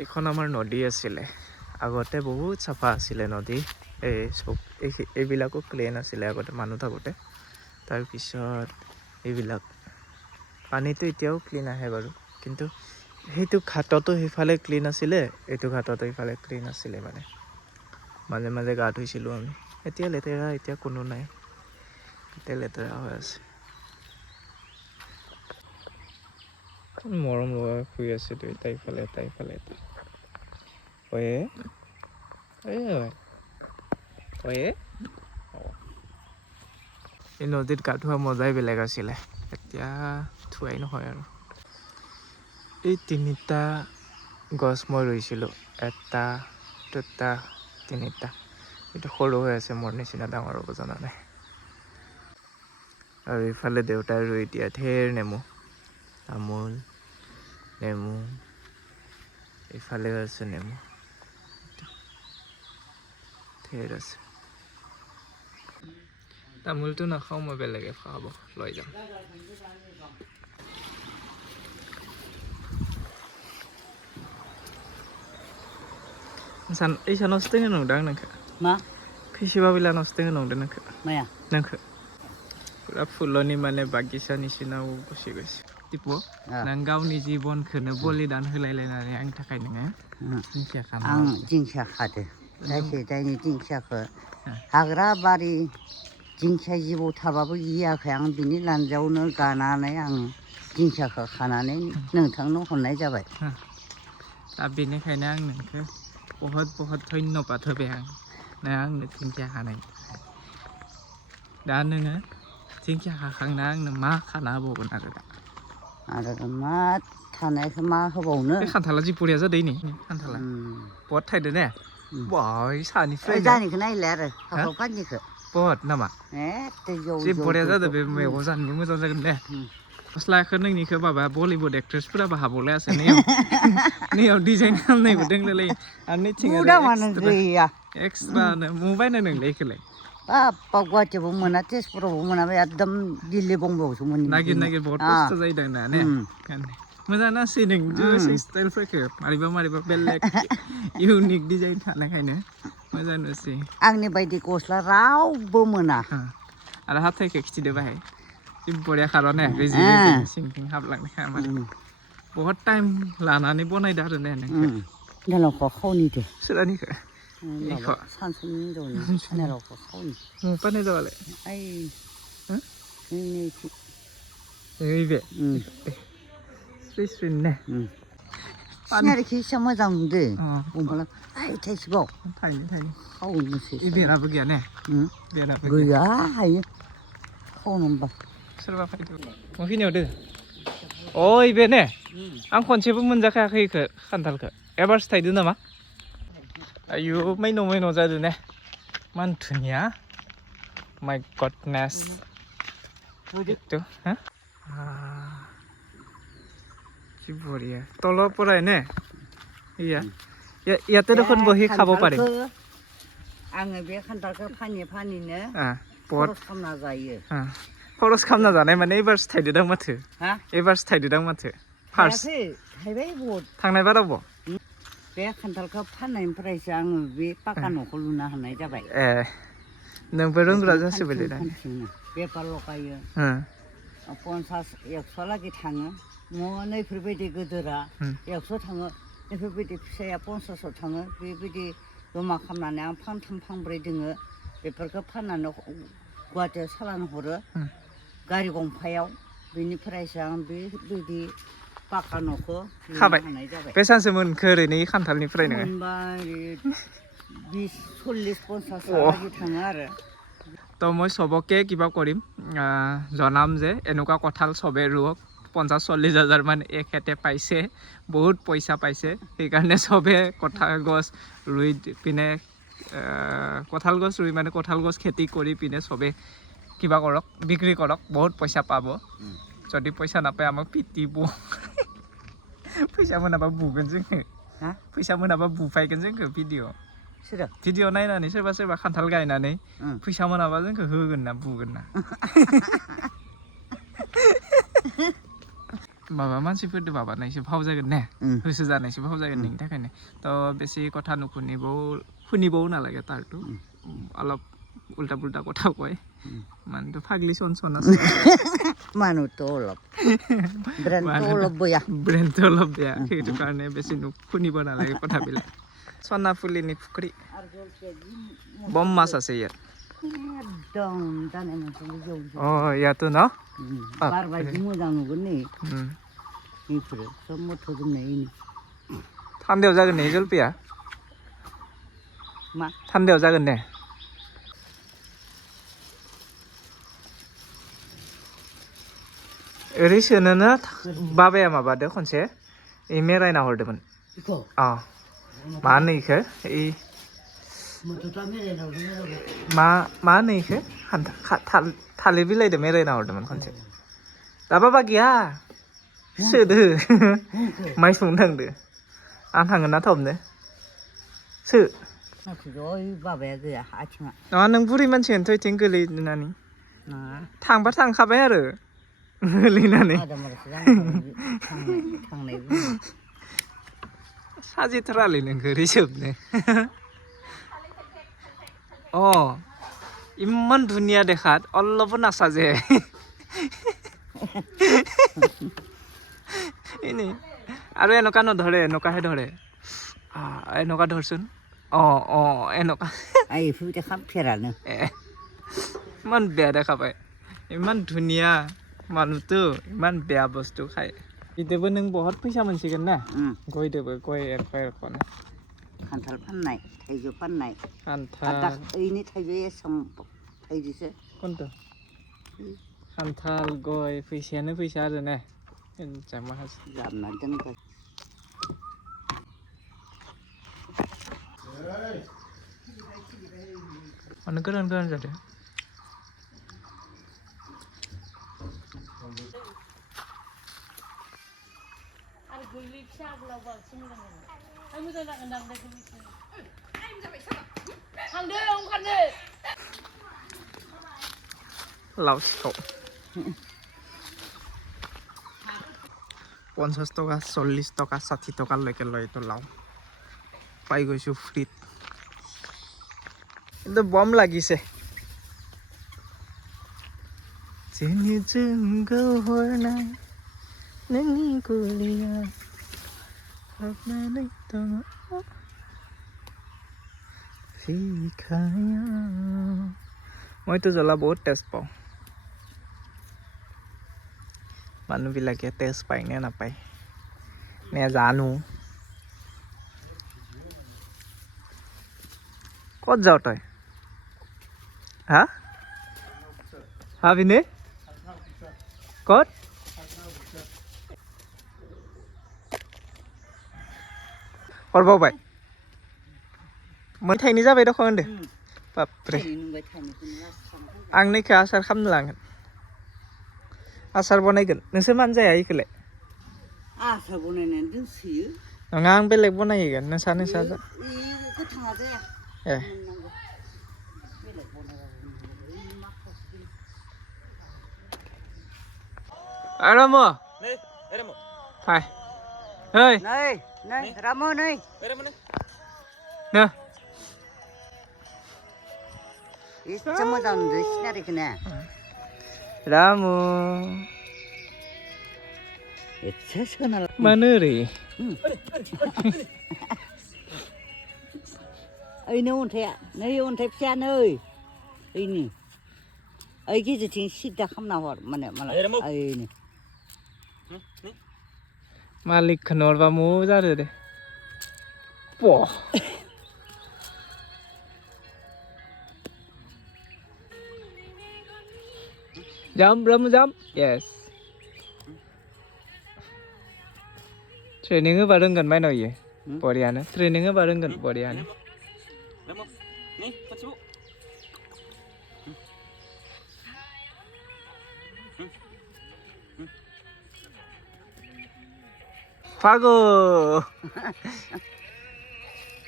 এইখন আমাৰ নদী আছিলে আগতে বহুত চাফা আছিলে নদী এই সব এইবিলাকো ক্লিন আছিলে আগতে মানুহ থাকোঁতে তাৰপিছত এইবিলাক পানীটো এতিয়াও ক্লিন আহে বাৰু কিন্তু সেইটো ঘাটতো সেইফালে ক্লিন আছিলে এইটো ঘাটতো এইফালে ক্লিন আছিলে মানে মাজে মাজে গা ধুইছিলোঁ আমি এতিয়া লেতেৰা এতিয়া কোনো নাই এতিয়া লেতেৰা হৈ আছে মৰম লগা শুই আছে দুইটা ইফালে এটা ইফালে এটা ওয়ে ওয়ে এই নদীত গা ধোৱা মজাই বেলেগ আছিলে এতিয়া ধোৱাই নহয় আৰু এই তিনিটা গছ মই ৰুইছিলোঁ এটা দুটা তিনিটা এইটো সৰু হৈ আছে মোৰ নিচিনা ডাঙৰ হ'ব জনা নাই আৰু ইফালে দেউতাই ৰুই দিয়া ঢেৰ নেমু তামোল নেমু ইফালেও আছে নেমু ঢেৰ আছে তামোলটো নাখাওঁ মই বেলেগে খাব লৈ যাম Isa nasti nga nung dang nangka. Ma? Kasi ba bila nasti nga nung dang nangka? Maya? Nangka. Pura fulo ni mane bagisa ni sinaw kasi guys. Tipo, nanggaw ni jibon kena boli dan hulay na ni ang takay nga. Jingsha ka na. Ang jingsha ka de. Dahil dahil ni jingsha ka. Hagra bari jingsha jibo tababu iya kayang bini lanjaw na gana na ang jingsha ka kanane nang tang no honay jabay. Sabi ni kay na ang nangka. बहुत धन्यबाद होबाय आं आंनो दिंखिया हानाय दा नोङो दिंखिया हाखांना आंनो मा खाना होबावगोन आरो मा थानायखौ मा होबावनो बे खान्थाला जि बरिया जादों नै खान्थाला बहत थायदो ने बाय सानिफ्राय जानिखौ नायलाय आरो हाखाव फाननिखौ बहत नामा जि बरिया जादों बे मैगं जानोबो मोजां जागोन दे गस्लाखौ नोंनिखौ माबा बलिउड एक्ट्रेसफोराबो हाबावलायासै नैयाव डिजाइन खालामनायबो दोंलै आरो नैथिं एक्सट्रानो मुबायनो नोंलाय इखौलाय बाप्पा गुवाहाटियावबो मोना तेजपुरावबो मोना बे एकदम दिल्ली बम्बाइआवसो मोनो नागिर बहुत खस्थ' जायोदां ना ने मोजां नासै नों स्टाइलफोरखौ मारैबा बेलेग इउनिक डिजाइन थानायखायनो मोजां नुसै आंनि बायदि गस्ला रावबो मोना आरो हाथायखौ खिथिदो बाहाय जि बरिया खारने रेजि सिंथिं हाबलांनाय खामानि बहुत टाइम लानानै बनायदो आरो ने नोंखौ नेलावखौ खावनि दे सोरानिखौ माबा सानसुनि दौनि नेलावखौ खावनि मुपाने दालाय ओइ नैबे स्रिस्रिन ने सिनारिखौ एसे मोजां नुदो बुंबाला ओइ थाइसेबाव थायो खावनोसै बेराबो गैया ने बेराबो गैया हायो खावनो होनबा सोरबा फैदो मखिनियाव दो ओइ बे ने आं खनसेबो मोनजाखायाखै इखो खान्थालखौ एबारसो थायदो नामा आयु मैन' जादो ने मान धुनिया माय गडनेस এইটো হা কি বঢ়িয়া তলৰ পৰাই নে ইয়াতে দেখোন বহি খাব পাৰিম आङो बे खान्थालखौ फानिनो खरस खालामना जायो खरस खालामना जानाय माने एबारसो थायदोदां माथो एबारसो थायदोदां माथो फार्स्ट थायबाय बहुद थांनाय बारावबो बे खान्थालखौ फाननायनिफ्रायसो आङो बे पाका न'खौ लुनो हानाय जाबाय नोंबो रोंग्रा जासिबाय दा बेफार लगायो 50-100 लागै थाङो नैफोरबायदि गोदोरा 100 थाङो नैफोरबायदि फिसाया 50 थाङो बेबायदि जमा खालामनानै आं फांथाम फांब्रै दोङो बेफोरखौ फाननानै गुवाहाटियाव सालान हरो गारि गंफायाव बेनिफ्रायसो आं बेबायदि पाका न'खौ लुनो हानाय जाबाय बेसांसो मोनखो ओरैनो खान्थालनिफ्राय नोङो मोनबाय 20-40-50 लागै थाङो आरो তো মই চবকে কিবা কৰিম জনাম যে এনেকুৱা কঁঠাল চবে ৰুৱক 50-40 হাজাৰ মান এখেতে পাইছে বহুত পইচা পাইছে সেইকাৰণে চবে কঁঠাল গছ ৰুই পিনে কঁঠাল গছ ৰুই মানে কঁঠাল গছ খেতি কৰি পিনে চবে কিবা কৰক বিক্ৰী কৰক বহুত পইচা পাব যদি পইচা নাপায় আমাক পিটিব फैसा मोनाबा बुगोन जोङो फैसा मोनाबा बुफायगोन जोंखौ भिडिअ नायनानै सोरबा खान्थाल गायनानै फैसा मोनाबा जोंखौ होगोन ना बुगोन ना माबा मानसिफोरदो माबानायसो फाव जागोन ने होसो जानायसो फाव जागोन नोंनि थाखायनो थ' बेसे কথা শুনিবও নালাগে তাৰটো অলপ উল্টা পুল্টা কথা কয় মানুহটো ফাগলি চন আছে মানুহটো অলপ ব্ৰেইনটো অলপ বেয়া সেইটো কাৰণে বেছি শুনিব নালাগে কথাবিলাক চনাফুলিনি পুখুৰী বম মাছ আছে ইয়াত একদম জানাय मानसिबो जौ ইয়াতো ন बारबायदि मोजां नुगोन नै बेफोरो सब मथ'जोबनाय थान्दायाव जागोन ने जलफिया मा थान्दायाव जागोन ने ओरै सोनोनो बाबाया माबादो खनसे मेरायना हरदोंमोन मा होनो इखो मा होनो इखो थालिर बिलाइदो मेरायना हरदोंमोन खनसे दा बाबा गैया सोदो माइ संनो थांदो आं थांगोन ना थबनो सो बाबाया गैया आथिङा नङा नों बुरि मानसियानोथ' इथिं गोलैनानै थांबा थांखाबाय आरो गोलैनानै साजिथारालै नोंखो रिसोबनो ইমান ধুনীয়া দেখাত অলপো নাচাজে এনে আৰু এনেকুৱা নধৰে এনেকুৱাহে ধৰে এনেকুৱা ধৰচোন এনেকুৱা ইমান বেয়া দেখা পায় ইমান ধুনীয়া মানুহটো ইমান বেয়া বস্তু খায় बिदिबो नों बहुत फैसा मोनसिगोन ना गयदोबो गय एरख'नो खान्थाल फाननाय थाइजौ फाननाय खान्थाल ओइनि थाइजौ एसां थाइजौसो खनथ' खान्थाल गय फैसायानो फैसा आरो ने जाबना दोनबाय मानो गोरान गोरान जादों লাউ সিকাও 50 টকা 40 টকা 60 টকালৈকে লয় এইটো লাউ পাই গৈছোঁ ফ্ৰীত কিন্তু বম লাগিছে जोंनि जोंगौ हरनाय नोंनि गलिया हाबनानै दङ बिखायाव মইতো জ্বলা বহুত টেষ্ট পাওঁ মানুহবিলাকে টেষ্ট পায় নে নাপায় নেজানো ক'ত যাৱ তই হা ভাবিনে ক'ত हरबाव बाय मैं थाइनै जाबाय दख' होनदो बापरे आं नैखो आसार खालामनो लांगोन आसार बनायगोन नोंसोर मानो जाया इखोलाय आसार बनायनानै दोनसोयो नङा आं बेलेग बनायहैगोन नोंसा जा गोथाङा जाया ए Ramo Hai Hei Nei Ramo nei Nah Itu modan de sinari kena Ramo Itu sana Mana re Ini untai pisa ini गेजेरथिं सिदा खालामना हर माने मालाय मालिक खनरबा मो जादो दे प jump yes training होबा रोंगोन माइनाव इयो बरियानो training होबा रोंगोन बरियानो Fago